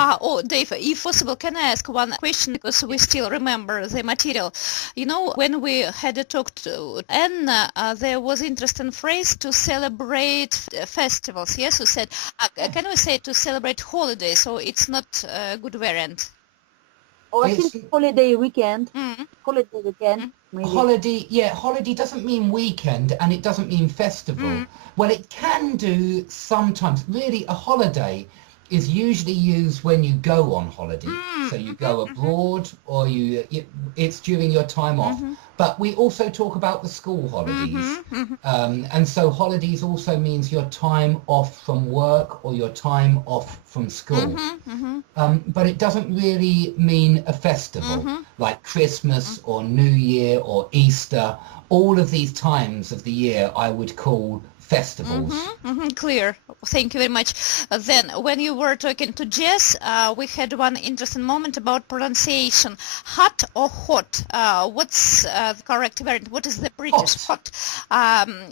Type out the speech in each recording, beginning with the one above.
Oh, Dave, if possible, can I ask one question because we still remember the material? You know, when we had a talk to Anna, there was interesting phrase to celebrate festivals. Yes, you said, can we say to celebrate holidays? So it's not a good variant. Oh, I think holiday weekend. Holiday weekend, maybe. Holiday doesn't mean weekend and it doesn't mean festival. Well, it can do sometimes. Really, a holiday is usually used when you go on holiday. So you go abroad or it's during your time off. But we also talk about the school holidays. And so holidays also means your time off from work or your time off from school. But it doesn't really mean a festival like Christmas or New Year or Easter. All of these times of the year I would call festivals. Clear. Thank you very much. Then when you were talking to Jess, we had one interesting moment about pronunciation. Hot or hot? What's the correct variant? What is the British hot?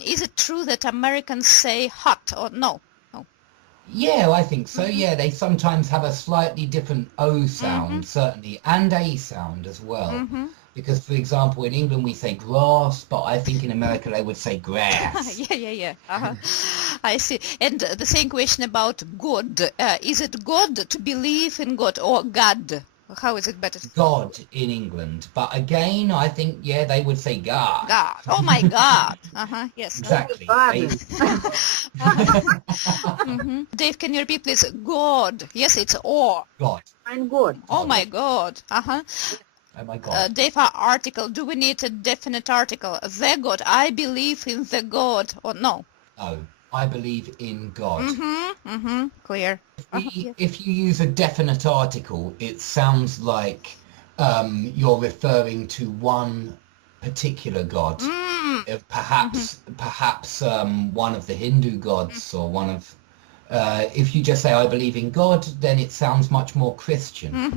Is it true that Americans say hot or no? Yeah, I think so. Yeah, they sometimes have a slightly different O sound, certainly, and A sound as well. Because, for example, in England we say grass, but I think in America they would say grass. Yeah. I see. And the same question about God. Is it God to believe in God or God? How is it better? God in England. But again, I think, yeah, they would say God. God. Oh, my God. Yes. Exactly. Dave, can you repeat, please? God. Yes, it's or. God. I'm good. Oh, my God. Oh my God. Dave, our article, do we need a definite article? The God, I believe in the God, or no? No, I believe in God. Clear. If you use a definite article, it sounds like you're referring to one particular God. Perhaps one of the Hindu gods or one of... if you just say, I believe in God, then it sounds much more Christian.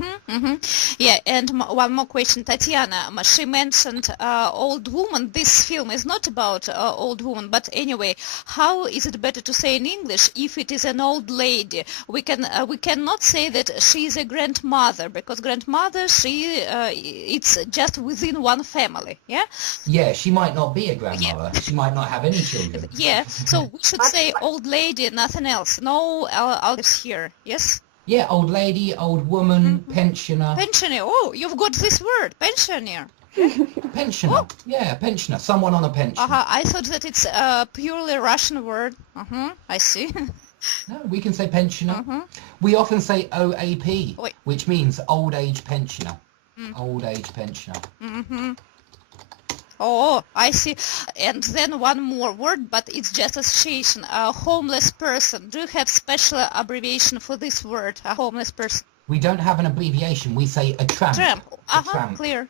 Yeah, and one more question, Tatiana. She mentioned old woman. This film is not about old woman, but anyway, how is it better to say in English if it is an old lady? We cannot say that she is a grandmother, because grandmother, it's just within one family, yeah? Yeah, she might not be a grandmother. She might not have any children. Yeah, so we should say old lady, nothing else. No others here, yes? Yeah, old lady, old woman, pensioner. Pensioner, oh, you've got this word, pensioner. Pensioner, yeah, pensioner, someone on a pension. I thought that it's a purely Russian word. I see. No, we can say pensioner. We often say OAP, which means old age pensioner. Old age pensioner. Oh, I see. And then one more word, but it's just association. A homeless person. Do you have special abbreviation for this word, a homeless person? We don't have an abbreviation. We say a tramp. Tramp. Tramp. Clear.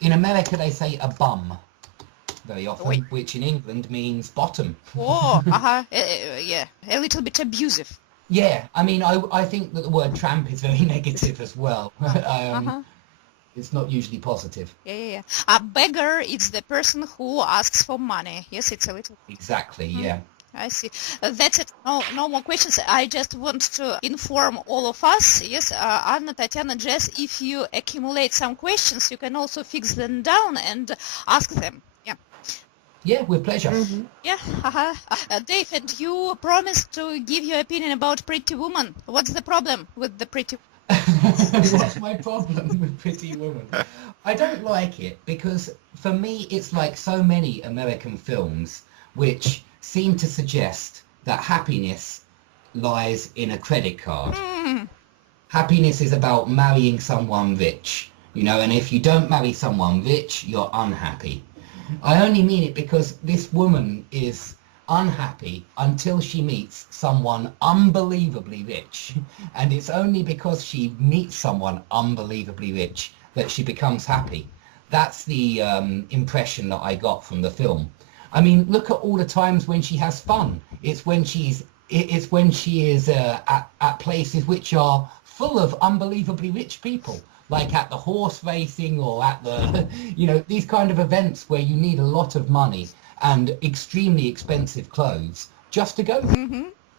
In America, they say a bum very often, which in England means bottom. Oh, yeah, a little bit abusive. Yeah, I mean, I think that the word tramp is very negative as well. It's not usually positive. Yeah. A beggar is the person who asks for money. Yes, it's a little... Exactly, yeah. I see. That's it. No more questions. I just want to inform all of us. Yes, Anna, Tatiana, Jess, if you accumulate some questions, you can also fix them down and ask them. Yeah. Yeah, with pleasure. Yeah. Dave, and you promised to give your opinion about Pretty Woman. What's the problem with the Pretty Woman? What's my problem with Pretty Woman? I don't like it because for me it's like so many American films which seem to suggest that happiness lies in a credit card. Happiness is about marrying someone rich, you know, and if you don't marry someone rich, you're unhappy. I only mean it because this woman is unhappy until she meets someone unbelievably rich, and it's only because she meets someone unbelievably rich that she becomes happy. That's the impression that I got from the film. I mean, look at all the times when she has fun. It's when she is at places which are full of unbelievably rich people, like at the horse racing or at the these kind of events where you need a lot of money and extremely expensive clothes just to go.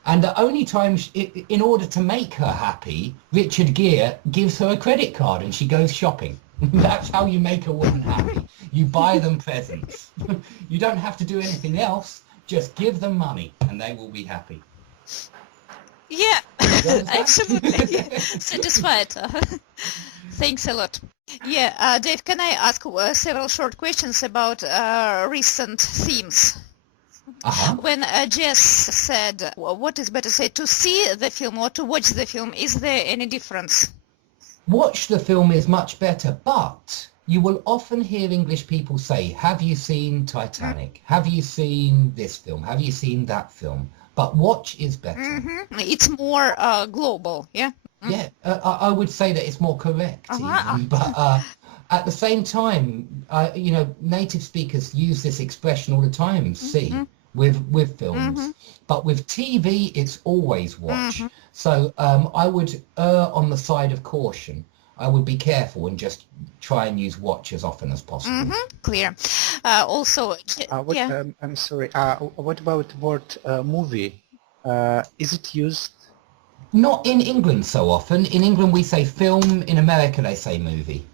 And the only time, in order to make her happy, Richard Gere gives her a credit card and she goes shopping. That's how you make a woman happy. You buy them presents. You don't have to do anything else. Just give them money and they will be happy. Yeah, absolutely. Satisfied. Thanks a lot. Yeah, Dave, can I ask several short questions about recent themes? Uh-huh. When Jess said, what is better say, to see the film or to watch the film, is there any difference? Watch the film is much better, but you will often hear English people say, have you seen Titanic? Have you seen this film? Have you seen that film? But watch is better. Mm-hmm. It's more global, yeah? Mm-hmm. Yeah, I would say that it's more correct even, but at the same time, you know, native speakers use this expression all the time, see, with films. But with TV, it's always watch. So I would err on the side of caution. I would be careful and just try and use watch as often as possible. Clear. Also, yeah. I'm sorry. What about the word movie? Is it used? Not in England so often. In England, we say film. In America, they say movie.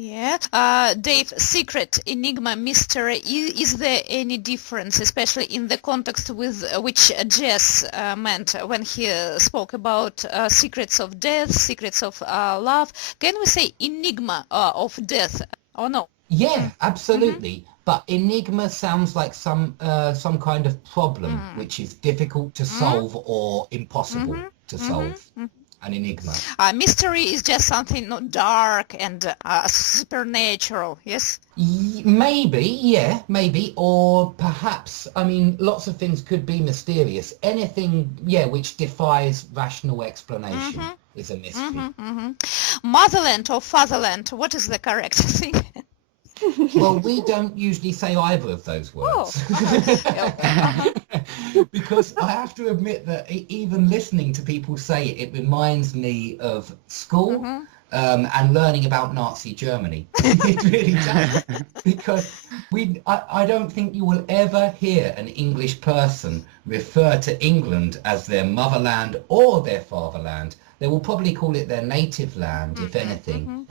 Yeah. Dave, secret, enigma, mystery, is there any difference, especially in the context with which Jess meant when he spoke about secrets of death, secrets of love? Can we say enigma of death or no? Yeah, absolutely. But enigma sounds like some kind of problem which is difficult to solve or impossible to solve. An enigma. Mystery is just something not dark and supernatural, yes? Maybe, yeah, maybe. Or perhaps, I mean, lots of things could be mysterious. Anything, yeah, which defies rational explanation is a mystery. Motherland or fatherland, what is the correct thing? Well, we don't usually say either of those words. Because I have to admit that even listening to people say it reminds me of school and learning about Nazi Germany. It really does. Because I don't think you will ever hear an English person refer to England as their motherland or their fatherland. They will probably call it their native land, if anything.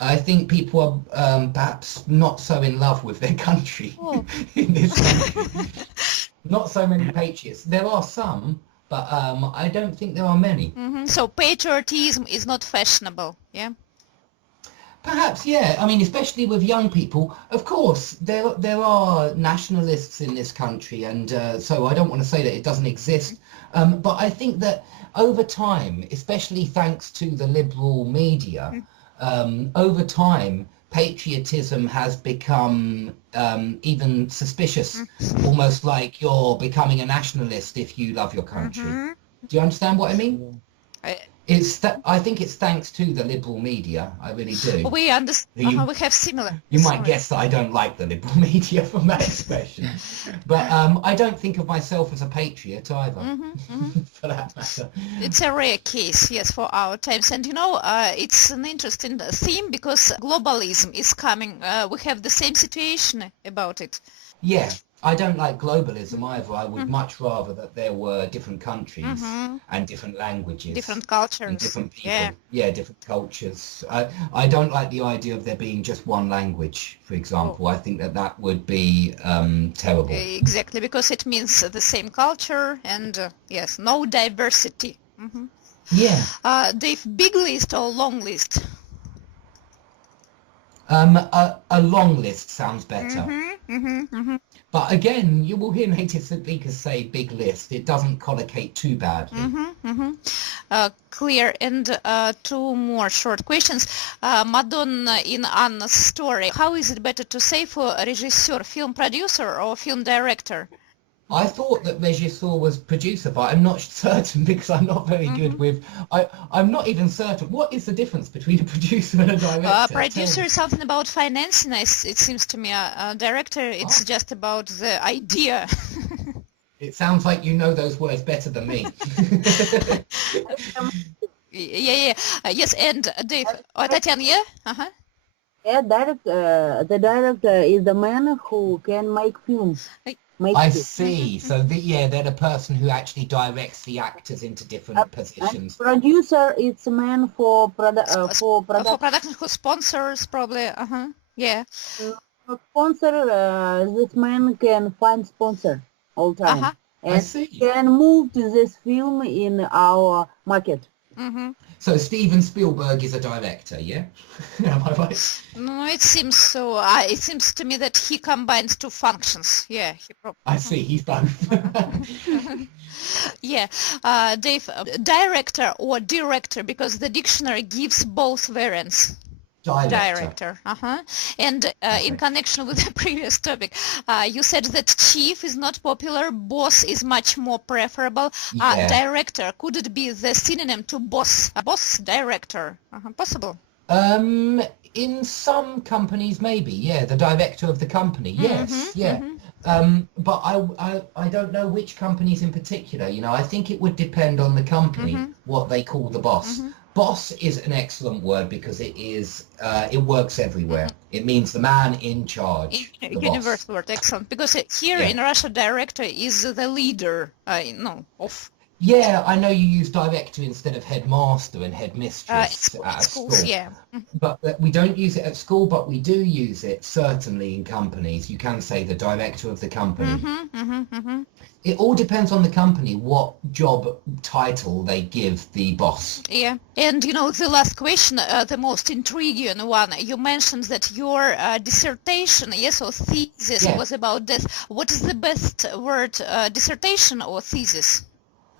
I think people are perhaps not so in love with their country in this country. Not so many patriots. There are some, but I don't think there are many. So patriotism is not fashionable, yeah? Perhaps, yeah. I mean, especially with young people. Of course, there are nationalists in this country, and so I don't want to say that it doesn't exist. But I think that over time, especially thanks to the liberal media, over time, patriotism has become even suspicious, almost like you're becoming a nationalist if you love your country. Do you understand what I mean? I think it's thanks to the liberal media. I really do. We understand. We have similar. You might guess that I don't like the liberal media from that expression, but I don't think of myself as a patriot either, for that matter. It's a rare case, yes, for our times. And you know, it's an interesting theme because globalism is coming. We have the same situation about it. Yeah. I don't like globalism either. I would much rather that there were different countries and different languages. Different cultures. And different people. Yeah, different cultures. I don't like the idea of there being just one language, for example. I think that would be terrible. Exactly, because it means the same culture and, yes, no diversity. Yeah. Dave, big list or long list? A long list sounds better. But again, you will hear native speakers say big list. It doesn't collocate too badly. Clear. And two more short questions. Madonna in Anna's story. How is it better to say for a regisseur, film producer or film director? I thought that regisseur was producer, but I'm not certain because I'm not very good with... I'm not even certain. What is the difference between a producer and a director? Producer is something about financing, it seems to me. A director, it's just about the idea. It sounds like you know those words better than me. Yes, and Dave, Tatiana, yeah? Yeah, the director is the man who can make films. makes I it. see. So they're the person who actually directs the actors into different And positions. producer, it's a man for production. For production, who sponsors probably. Yeah. Sponsor, this man can find sponsor all time. I And see. can move to this film in our market. So Steven Spielberg is a director, yeah? Am I right? No, it seems so. It seems to me that he combines two functions. Yeah, he probably. I see, he's both. Yeah, Dave, director or director, because the dictionary gives both variants. Director. And in connection with the previous topic, you said that chief is not popular, boss is much more preferable. Yeah. Director, could it be the synonym to boss? Boss, director. Possible. In some companies, maybe, yeah, the director of the company, yes, yeah. But I don't know which companies in particular, you know, I think it would depend on the company, what they call the boss. Boss is an excellent word because it is, it works everywhere. It means the man in charge. Universal word, excellent. Because here in Russia, director is the leader, of. Yeah, I know you use director instead of headmaster and headmistress at schools, school. yeah. But we don't use it at school, but we do use it certainly in companies. You can say the director of the company. It all depends on the company, what job title they give the boss. Yeah, and you know, the last question, the most intriguing one, you mentioned that your dissertation, yes, or thesis was about this. What is the best word, dissertation or thesis?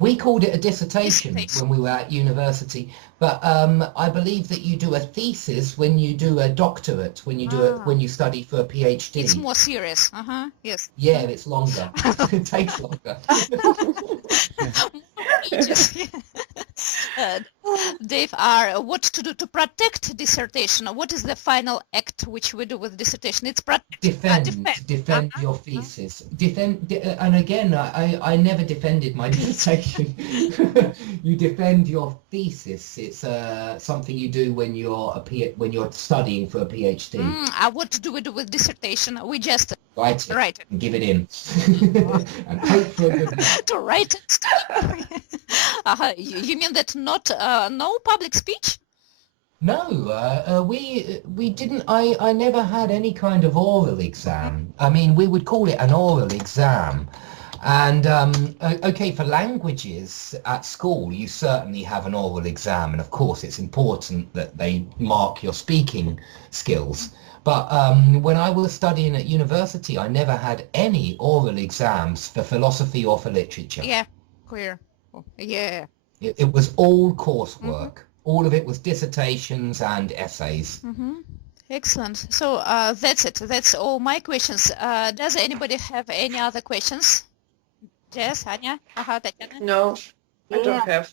We called it a dissertation when we were at university, but I believe that you do a thesis when you do a doctorate, when you do it, when you study for a PhD. It's more serious. Yes. Yeah, it's longer. It takes longer. Dave, what to do to protect dissertation? What is the final act which we do with dissertation? It's defend your thesis. And again, I never defended my dissertation. You defend your thesis. It's something you do when you're studying for a PhD. What do we do with dissertation? We just write it and give it in and hope for a good one. To write it. You mean that not no public speech? No, we didn't. I never had any kind of oral exam. I mean, we would call it an oral exam. And okay, for languages at school, you certainly have an oral exam, and of course, it's important that they mark your speaking skills. But when I was studying at university, I never had any oral exams for philosophy or for literature. Yeah, clear. Yeah. It was all coursework. All of it was dissertations and essays. Excellent. So that's it. That's all my questions. Does anybody have any other questions? Yes, Anya? Tatiana? No, I don't have.